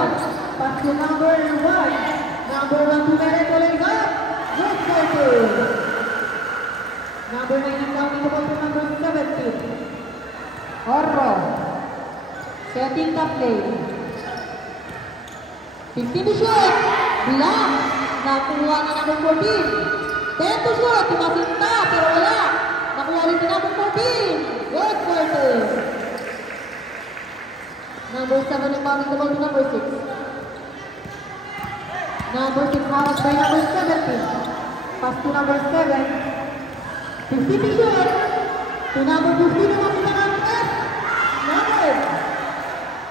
31. Pass to number 1. Number 1 to Mereto lays up. Good for 2. Number 19 down in the ball to number 17. Oro. Setting the play. 15 to shoot. Block. Nakuha na number 14. 10 to shoot. Tumasinta pero wala. Nakuha rin si number 14. Good for 2. Number 7 inbounding the ball to number 6. Number 6 hawak by number 17. Pass to number 7. 15 to shoot. To number 15 ang makita ng S. Number.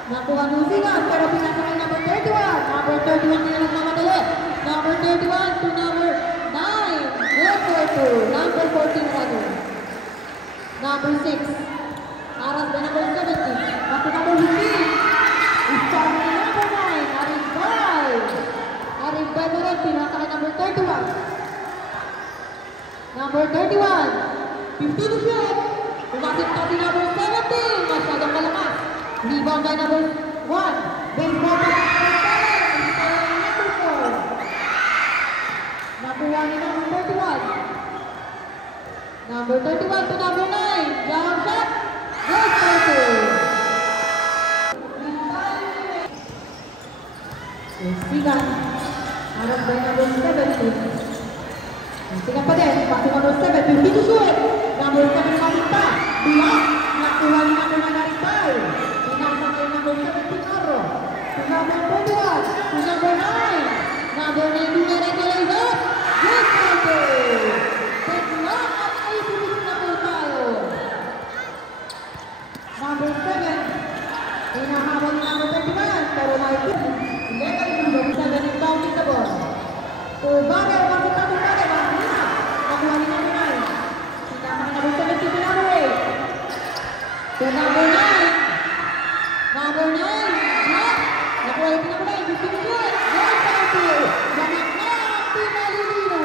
Nakuha ng sigan pero pinasa kay number 31. Number 31 nila nagmamadali. Number 31 to number 9. Good for 2. Number 14 rather. Number 6. Aras by number 17. Pass to number 15. Start by number 9. Aribay. Aribay na rin. Pinasa kay number 31. Number 31. 15 to shoot. Umasin pa si number 17. Masyadong malakas. Rebound by number 1. Baseball by number 7. Start by number 4. Number 1 and number 31. Number 31 to number 9. Jump shot. Good for 2. Sigan. Harap by number 17. Sigan pa din. Pass to number 7. 15 to shoot. Number 7 masinta. Block. Nakuha ni number 9 Aribay. Pinasa kay number 17 Oro. To number 21. To number 9. Number 9 Mereto lays up. Good for 2. Block at ay pulis na po tayo. Number 7. Inahabol ni number 31. Pero may 7 inbounding the ball. To Barrel. Makita mo Barrel. Makita. Nakuha ni number 9. Pinasa kay number 17 to number 8. To number 9. Number 9. Block. Nakuha rin number 9. 15 shoot. Good for 2. Ganak na. Pinalilino.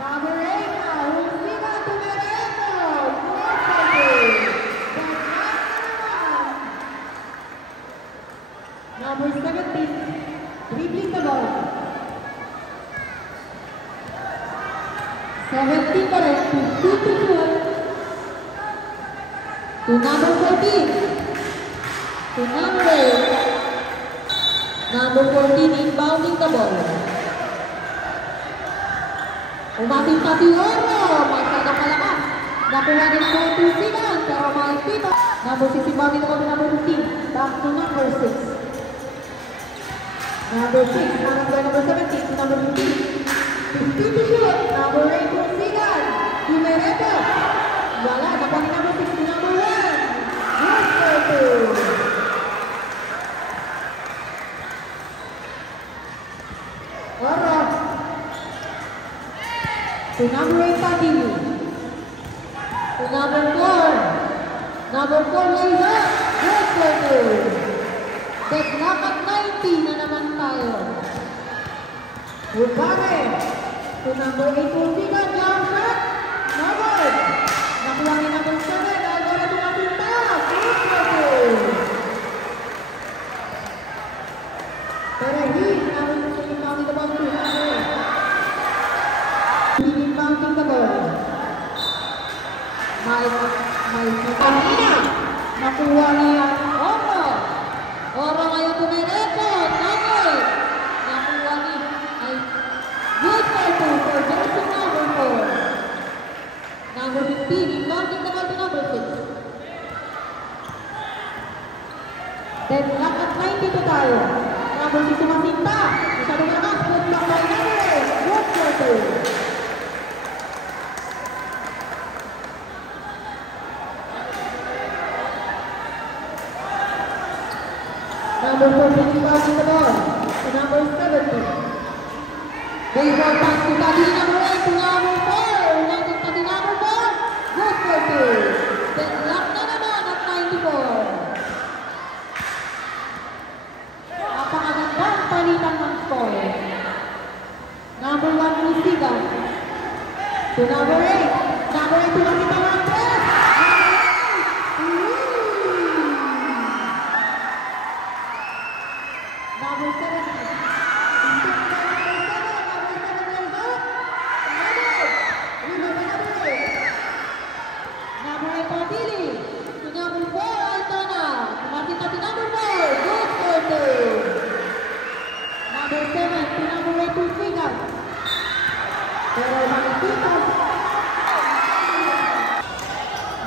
Number 8 na. Hulsiga to Mereto. Good for 2. Ganak na naman. Number 17. Dribbling the ball. 17 pa rin. 15 to shoot. To number 14. To number 8. Number 14 inbounding the ball. Umating pa si Oro. Masyadong malakas. Nakuha din number 2 Sigan. Pero maipit. Number 6 inbounding the ball to number 15. Back to number 6. Number 6. Hanap by number 17 to number 15. 15 to shoot. Number 8 to Sigan. To Mereto. Wala. Nakuha ni number 6 to number 1. Good for 2. Oro. To number 8 Tadini. To number 4. Number 4 lays up. Good for 2. Deadlock at 90 na naman tayo. Ubare. To number 8 Ultiga. Jump shot. No good. Nakuha ni number 7. Alvaro tumasinta. Good for 2. Perehil. Namin inbounding the ball to number 8. Inbounding the ball. May kanina. Nakuha niya. Oro. Oro ngayon to Mereto. Number. Nakuha ni. Ay. Good for 2 for jersey number 4. Number 15. Inbounding the ball to number 6. Deadlock at 92 tayo. Number 6 sumasinta. Masyadong malakas. Good block by number 8. Good for 2. Number 14 inbounding the ball to number 17. Baseball pass to Tadi number 8 to number 4. Unatin Tadi number 4. Good for 2. Deadlock na naman at 94. Napakagandang palitan ng score. Number 1 Lusiga. To number 8. Number 8 to Lusiga ng press. Number 8.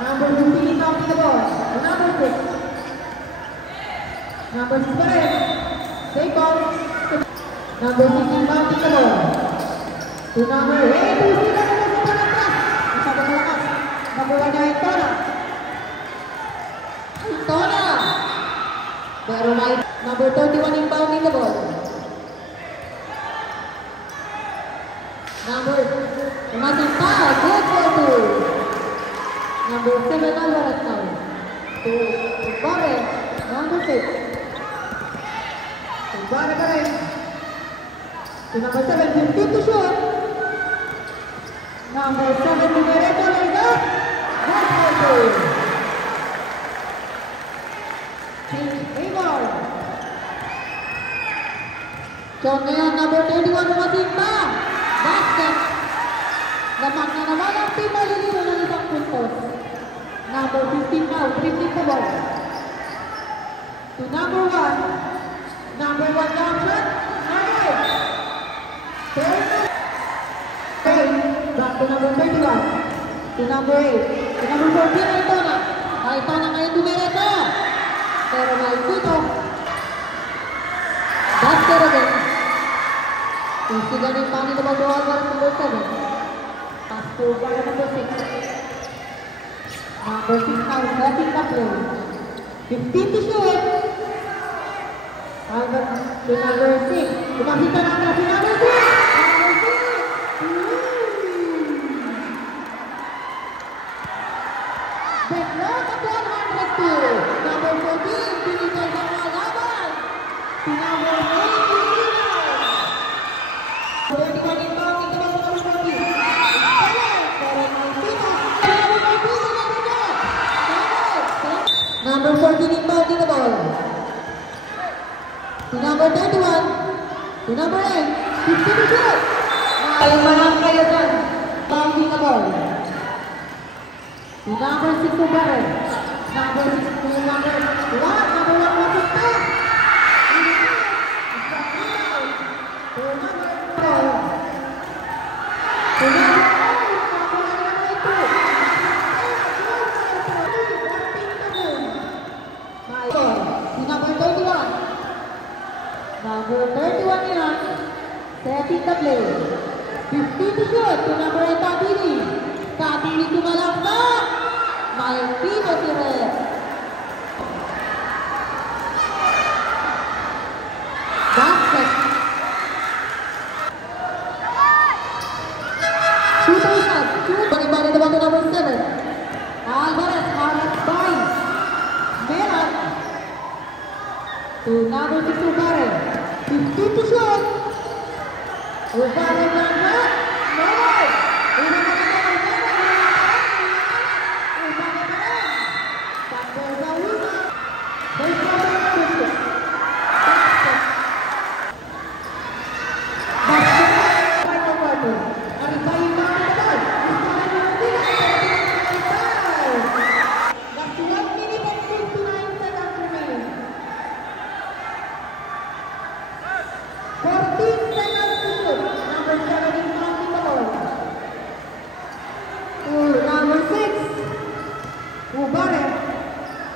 Number 15 now to the ball. Number 6. Number 6 pa rin. Take ball. Number 16 now to the ball. To number 8. Sila na sa palakas. Masyado malakas. Number 1 na Intona. Intona. Pero may number 31 inbound in the ball. Number Tumasang pa. Good for 2. Number 7 Alvarez now. To Barre. Number 6. To Barre pa rin. To number 7. 15 to shoot. Number 7 Numereto like that. Good for 2. Change Avon. So ngayon number 31 dumating pa. Basket. Lamang na naman ang team maliligo ng isang puntos. Number 15 now, drifting the ball. To number 1. Number 1 down shot. Back to number 31. To number 8. To number 14, Aitona. Aitona ngayon Dumereto. Pero may ito. Basket again. Isigan yung pani na mag-ball para number 7. Pass to number 6. Number 6 now, setting the play. 15 to shoot. Albert to number 6. Tumakita natin si number 6. Number 6. Backlog at 102. Number 14, pinitay ng mga laban. Si number 8, 31 inbound, ito ba sa number 14? Number 14 inbound in the ball. To number 31. To number 8. 50 to shoot. Malang kayo dyan. Bound in the ball. To number 6 to Barre. Number 6 to number 1. Number 1 was a pass. To number 4. To number 8. Number 31. Number 31 yan. Setting the play. 50 to shoot. To number 8, Tabini. Tabini tumalakta. May pino si Red. Basket. Shooter shot. Shoot. Balik-balik naman to number 7. Alvarez harap by Melan. To number 6 to Barre. 15 to shoot. Barre down shot. No! Una na naman. Barre pa rin. Tapos sa una. There's number 6. Basket. Basket. Final quarter. Aribayin na ang naman. Gusto na yung That's 1 minute and 59 seconds remaining. 14 seconds to shoot. Number 7 is counting the ball. To number 6. To Barre.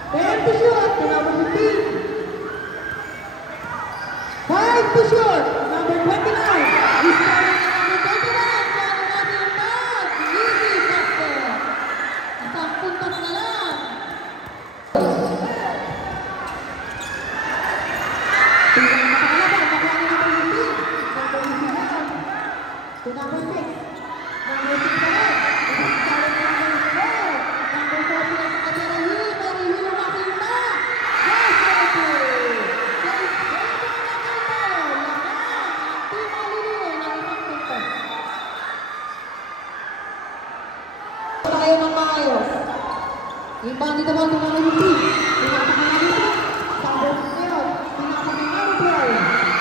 10 to shoot. To number 15. 5 to shoot. Number 29. He's scoring number 29. Kung natin yung pass. Easy basket. Isang puntos na lang. To number 6. Number 6 pa rin. Number 4 sila sa Katera Hill. Pero Hill ang aking pa. Yes, 32. Team Maliligo ng isang puntos. Ito kayo ng maayos. Imbang dito ba ito mga lupi? Pinapakain natin. Number 6 ngayon. Pinapakain natin.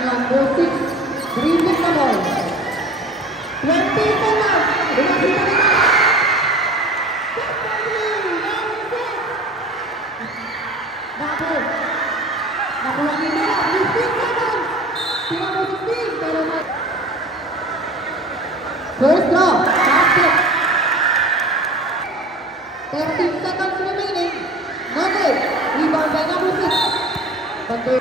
Number 6, dribbling the ball. 20 seconds. Dumasi na rin. Double. Nakuha nila. 15 seconds. Tinamo 15. Pero na. First draw. Basket. 13 seconds remaining. Nugget. Rebound by number 6. Bantu.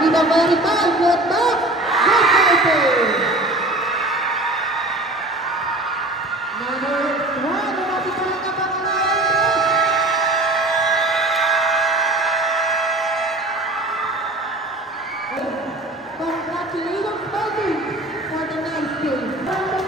Rebound by Rebound, good back, good fighting. Number 1, lumapit na lang ang pangalan. Congratulations, Bobby, for the nice game.